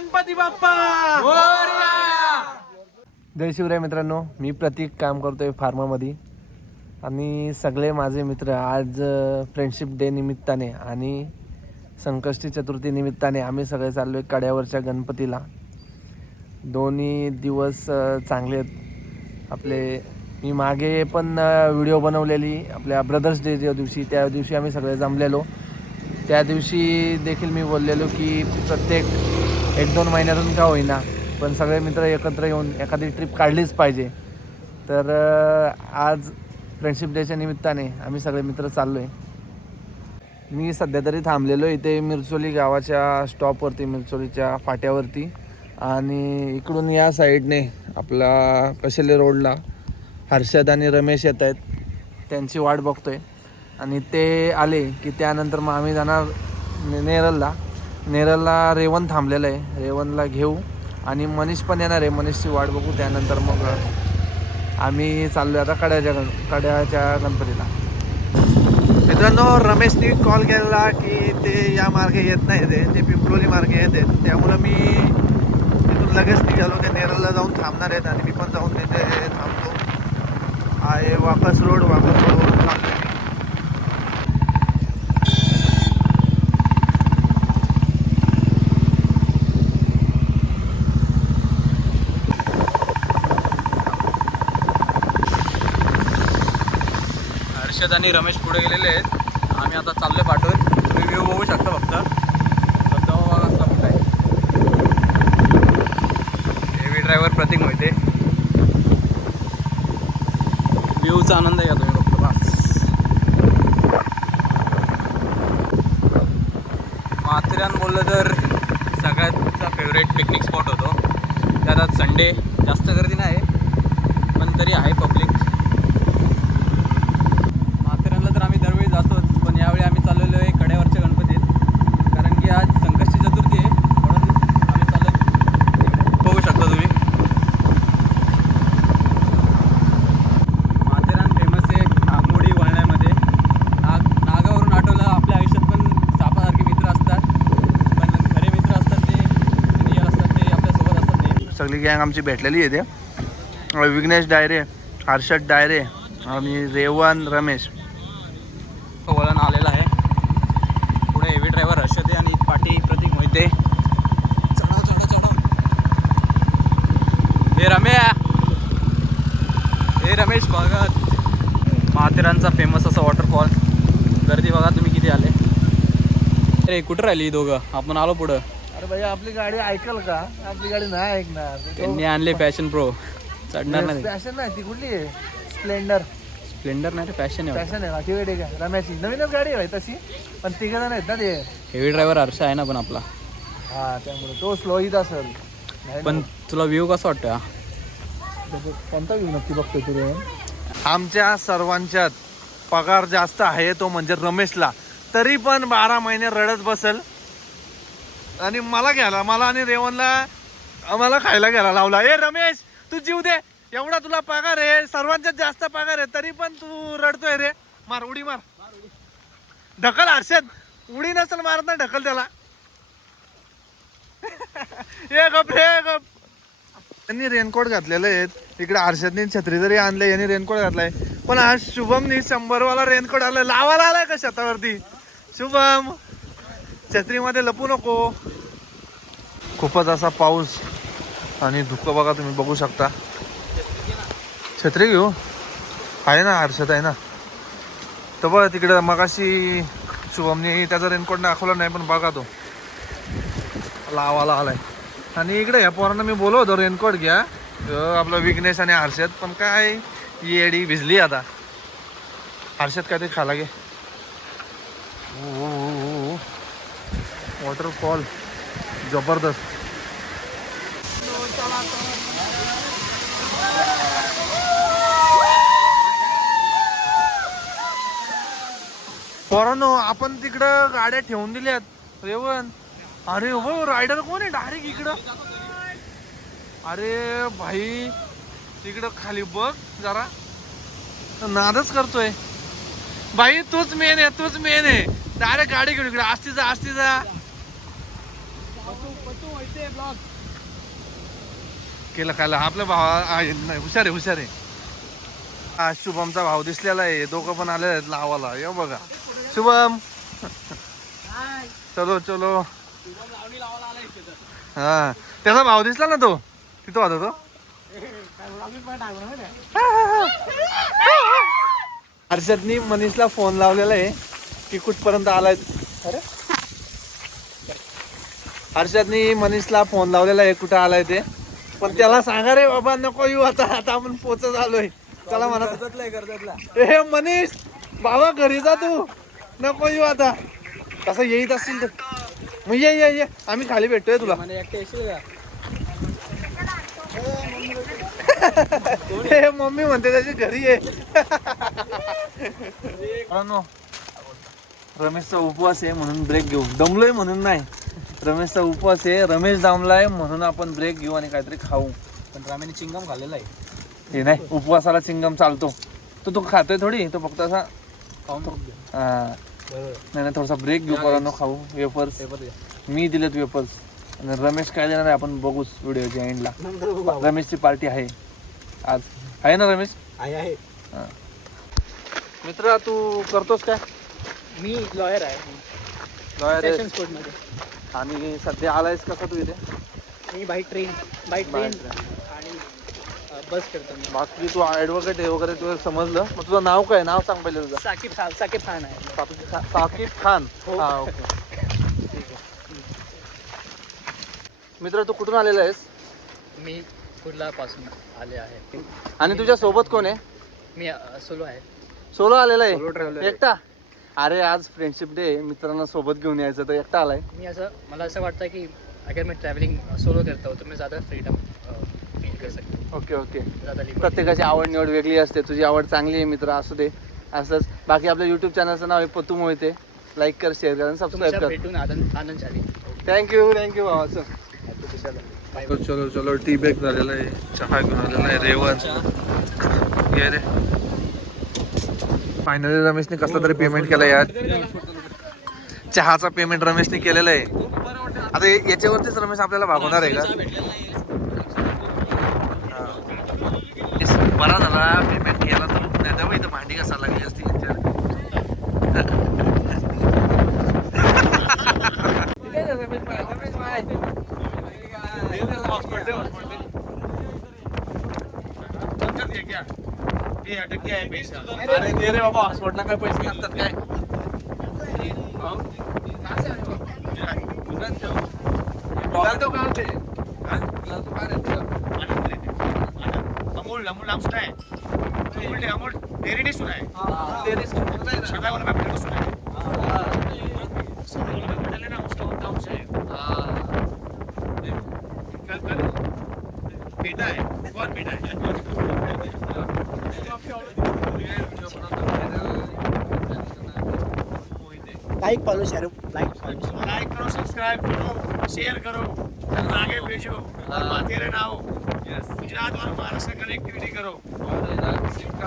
गणपती बाप्पा. जय शिवराय मित्रांनो, मी प्रतीक काम करतोय फार्मामध्ये आणि सगळे माझे मित्र आज फ्रेंडशिप डे निमित्ताने आणि संकष्टी चतुर्थी निमित्ताने आम्ही सगळे चाललो आहे कड्यावरच्या गणपतीला. दोन्ही दिवस चांगले आहेत आपले. मी मागे पण व्हिडिओ बनवलेली आपल्या ब्रदर्स डे त्या दिवशी आम्ही सगळे जमलेलो. त्या दिवशी देखील मी बोललेलो की प्रत्येक 1-2 महिन्यातून का होईना पण सगळे मित्र एकत्र येऊन एखादी ट्रिप काढलीच पाहिजे. तर आज फ्रेंडशिप डेच्या निमित्ताने आम्ही सगळे मित्र चाललो आहे. मी सध्या तरी थांबलेलो इथे मिरचोली गावाच्या स्टॉपवरती, मिरचोलीच्या फाट्यावरती. आणि इकडून या साईडने आपला कशेले रोडला हर्षद आणि रमेश येत आहेत, त्यांची वाट बघतोय. आणि ते आले की त्यानंतर मग आम्ही जाणार नेरलला रेवण थांबलेलं आहे, रेवणला घेऊ. आणि मनीष पण येणार आहे, मनीषची वाट बघू. त्यानंतर मग आम्ही चाललो आहे आता कड्याच्या गणपतीला. मित्रांनो, रमेशनी कॉल केला की ते या मार्गे येत नाही, ते पिंपलोली मार्गे येत आहेत. त्यामुळं मी तिथून लगेच निघालो, ते नेरलला जाऊन थांबणार आहेत आणि मी पण जाऊन तिथे थांबतो. आहे वाकस रोडवरून थांबतो. हर्षद आणि रमेश पुढे गेलेले आहेत, आम्ही आता चाललोय पाठवून. तुम्ही व्ह्यू बघू शकता फक्त. असला कुठं आहे हेवी ड्रायव्हर प्रतीक मोहिते. व्ह्यूचा आनंद घ्या तुम्ही फक्त बस. माथेरान बोललं तर सगळ्याचा फेवरेट पिकनिक स्पॉट होतो. त्यात आज संडे, जास्त गर्दी नाही पण तरी आहे पब्लिक. माथेरानला तर आम्ही दरवेळी जातोच, पण यावेळी आम्ही चाललेलो आहे कड्यावरच्या गणपतीत, कारण की आज संकष्टी चतुर्थी आहे म्हणून आम्ही चाललो. बघू शकता तुम्ही माथेरान फेमस आहे नागमोडी वळण्यामध्ये. नागावरून आठवलं, आपल्या आयुष्यात पण सापासारखे मित्र असतात, पण खरे मित्र असतात ते रिअल असतात, ते आपल्यासोबत असतात. ते सगळी गँग आमची भेटलेली आहे. ते विघ्नेश डायरे, हर्षद डायरे आणि रेवण रमेश. वळण आलेलं आहे. पुढे हेवी ड्रायव्हर हर्षद आणि पाटी प्रतीक मोहिते. चढा चढा चढा. हे रमेश भगत. माथेरानचा फेमस असा वॉटरफॉल. गर्दी बघा तुम्ही किती आले. अरे कुठं राहिली ही दोघं? आपण आलो पुढं. अरे भैया, आपली गाडी ऐकल का? आपली गाडी नाही ऐकणार. त्यांनी आणले पॅशन प्रो. चढणार नाही. पॅशन नाही, ती कुठली आहे? स्प्लेंडर. स्प्लेंडर नाही रे, पॅशन आहे. पॅशन आहे का? ठीक आहे. रम्याची नवीनच गाडी आहे तशी, पण तिघ जण आहेत ना ते. हेवी ड्रायव्हर हर्ष आहे ना पण आपला. हा, त्यामुळे तो स्लो येत असेल. पण तुला व्ह्यू कसा वाटतं? कोणता व्ह्यू नक्की बघतोय तुझे? आमच्या सर्वांच्यात पगार जास्त आहे तो म्हणजे रमेशला. तरी पण 12 महिने रडत बसेल आणि मला आणि रेवणला आम्हाला खायला घ्यायला लावला. ए रमेश, तू जीव दे, एवढा तुला पगार आहे, सर्वांच्यात जास्त पगार आहे, तरी पण तू रडतोय रे. मार उडी, मार ढकल. हर्षद उडी नसेल मारत ना, ढकल त्याला. ए गप रे गप. त्यांनी रेनकोट घातलेले आहेत. इकडे हर्षदनी छत्री जरी आणले, यांनी रेनकोट घातलाय. पण आज शुभमनी 100वाला रेनकोट आलाय, लावायला आलाय का छतावरती. शुभम, छत्रीमध्ये लपू नको. खूपच असा पाऊस आणि धुकं बघा तुम्ही, बघू शकता. छत्री घेऊ आहे ना, हर्षद आहे ना. तर बघ तिकडं मगाशी शुभमनी त्याचा रेनकोट दाखवला नाही, पण बघा तो लावाला आलाय. आणि इकडे या पोरांना मी बोलवतो रेनकोट घ्या, आपलं विघ्नेश आणि हर्षद. पण काय येडी भिजली आता. हर्षद काय ते खाला गे. वॉटरफॉल जबरदस्त. पोरांनो, आपण तिकडं गाड्या ठेवून दिल्यात. रेवण, अरे हो, रायडर कोण आहे डायरेक्ट इकडं? अरे भाई, तिकडं खाली बघ जरा, नादच करतोय भाई. तूच मेन आहे. डायरेक्ट गाडी घेऊन इकडे. आस्ती जा. केलं खायला आपल्या भावा नाही हुशार आहे हा शुभमचा भाव दिसलेला आहे दोघं पण आले आहेत लावाला ये बघा शुभम चलो हा त्याचा भाव दिसला ना तो तिथं होता तो हर्षदनी मनीषला फोन लावलेला आहे की कुठपर्यंत आलाय अरे हर्षदनी मनीषला फोन लावलेला आहे कुठं आलाय ते पण त्याला सांगा रे बाबा नको येऊ आता आपण पोचत आलोय त्याला म्हणत हे मनीष बाबा घरी जा तू नको येऊ आता कसं येईत असतील तर मग ये आम्ही खाली भेटतोय तुला हे मम्मी म्हणते त्याची घरी आहे रमेशचा उपवास आहे म्हणून ब्रेक घेऊ दमलोय म्हणून नाही रमेशचा उपवास आहे रमेश दमलाय म्हणून आपण ब्रेक घेऊ आणि काहीतरी खाऊ पण रामेने चिंगम खाल्लेला आहे हे नाही उपवासाला चिंगम चालतो तो खातोय थोडी तो फक्त असा खाऊन हा नाही थोडासा ब्रेक घेऊ पोरांनो खाऊ वेफर्स मी दिलेत वेफर्स आणि रमेश काय देणार आहे आपण बघूच व्हिडिओच्या एंडला रमेशची पार्टी आहे आज आहे ना रमेश आहे मित्र तू करतोस काय मी लॉयर आहे लॉयर सेशन्स कोर्टमध्ये आणि सध्या आलायस कसा तू इथे मी बाय ट्रेन आणि बस करतो मी बाकी तू ॲडव्होकेट आहे वगैरे तुला समजलं मग तुझं नाव काय नाव सांग पहिले तुझं साकिब खान आहे साकिब खान हो. हा ओके ठीक आहे मित्र तू कुठून आलेला आहेस मी कुर्लापासून आले आहे आणि तुझ्या सोबत कोण आहे मी सोलो आहे सोलो आलेला Solo traveler आहे आहे. एकटा अरे आज फ्रेंडशिप डे मित्रांना सोबत घेऊन यायचं तर एकटा आलाय मला असं वाटतं की अगर मैं ट्रैवलिंग सोलो करता हूँ तो मैं ज़्यादा फ्रीडम फील कर सकता हूँ ओके ओके ज़्यादा liberty. प्रत्येकाची आवड निवड वेगळी असते तुझी आवड चांगली आहे मित्र असू दे असंच बाकी आपल्या यूट्यूब चॅनलचं नाव आहे पतू मोहिते लाईक कर शेअर कर आणि सबस्क्राईब तुमच्या कर भेटून आनंद झाली थँक्यू भावा चलो टी ब्रेक झालेला आहे चहा घेऊन आलेला आहे रेवन ये रे फायनली रमेशने कसलं तरी पेमेंट केलं यार चहाचा पेमेंट रमेशने केलेला आहे आता याच्यावरतीच रमेश आपल्याला भागवणार आहे का बरा झाला पेमेंट केला तर नाही तेव्हा इथं भांडी कसा लागली असती अरे दे रे बाबा हॉस्पिटलला काय पैसे लागतात काय अमूल नाम सुना है अमूल डेयरी नहीं सुना है सदा वाला मैं सुना है सदा वाला मैं लेना उसका नाम से कल बेटा है कौन बेटा है लाइक फॉलो शेयर लाइक करो सब्सक्राइब करो शेयर करो आगे भेजो और माते रहना हो गुजरात और महाराष्ट्र कनेक्टिविटी करो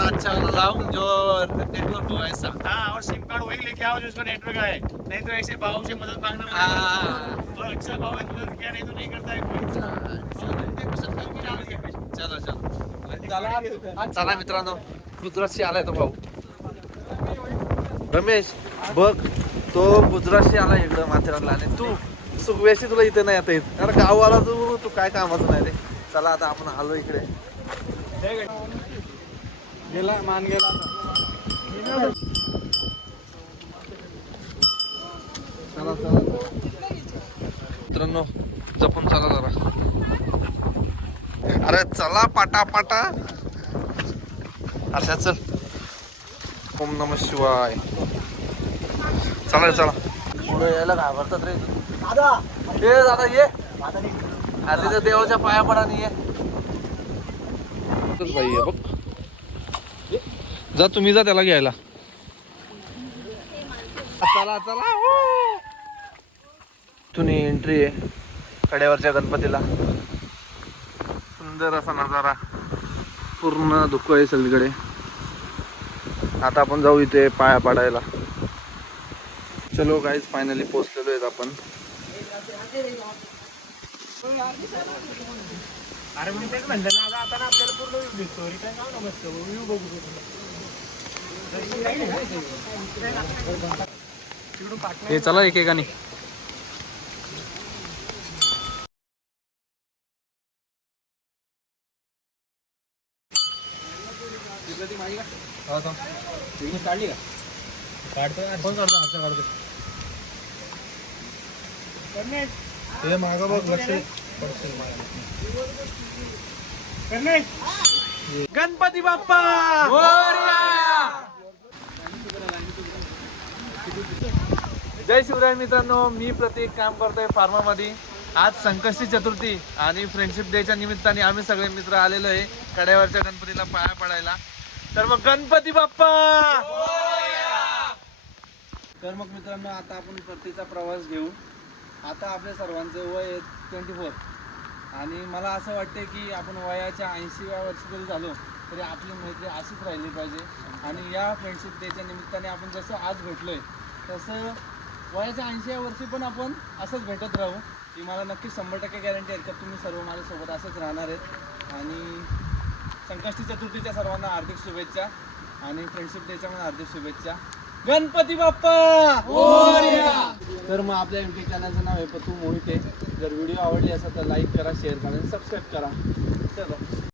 अच्छा लाऊं जो नेटवर्क हो ऐसा हाँ और सिम कार्ड वही लेके आओ जिसको नेटवर्क है नहीं तो ऐसे भाव से मदद मांगना और अच्छा भाव है मदद किया नहीं तो नहीं करता है कोई चला मित्रांनो गुजरातशी आलाय तो भाऊ रमेश बघ तो गुजरातशी आला इकडं माथेरानला आणि तू सुगव्याशी तुला इथे नाही आता येत अरे गाववाला तू काय कामाचं नाही रे चला आता आपण आलो इकडे गेला मान गेला चला मित्रांनो जपून चला जरा अरे चला पाटा अच्छा चल ओम नमः शिवाय चला पुढे यायला घाबरतात रे दादा ये अरे तिथे देवाच्या पाया पडा नाही भाई बघ जा तुम्ही जा त्याला घ्यायला चला इथून एंट्री आहे कड्यावरच्या गणपतीला सुंदर असा नजारा पूर्ण धुकं आहे सगळीकडे आता आपण जाऊ इथे पाया पाडायला चलो गाईज फायनली पोहोचलेलो आहेत आपण अरे मी तेच म्हणलं ना, आता ना आपल्याला पूर्ण व्ह्यू दिसतो. रिटर्न जाऊ ना मस्त व्ह्यू बघू हे चला एकेकाने. काढली का? काढतो फोन काढतो आता काढतो. हे मागं बघ लक्ष पडशील गणपती बाप्पा जय शिवराय मित्रांनो, मी प्रतीक काम करतोय फार्मामध्ये. आज संकष्टी चतुर्थी आणि फ्रेंडशिप डेच्या निमित्ताने आम्ही सगळे मित्र आलेलो आहे कड्यावरच्या गणपतीला पाया पडायला. तर मग गणपती बाप्पा. तर मग मित्रांनो, आता आपण परतीचा प्रवास घेऊ. आता आपल्या सर्वांचं वय आहे 24 आणि मला असं वाटतं की आपण वयाच्या 80व्या वर्षी जरी झालो तरी आपली मैत्री अशीच राहिली पाहिजे. आणि या फ्रेंडशिप डेच्या निमित्ताने आपण जसं आज भेटलोय तसं वयाच्या 80व्या वर्षी पण आपण असंच भेटत राहू. ही मला नक्की 100% गॅरंटी आहे का तुम्ही सर्व माझ्यासोबत असंच राहणार आहेत. आणि संकष्टी चतुर्थीच्या सर्वांना हार्दिक शुभेच्छा आणि फ्रेंडशिप डेच्या पण हार्दिक शुभेच्छा. गणपती बाप्पा. तर मग आपल्या एम पी चॅनलचं नाव आहे पतू मोहिते. जर व्हिडिओ आवडली असेल तर लाईक करा, शेअर करा आणि सबस्क्राईब करा. चलो.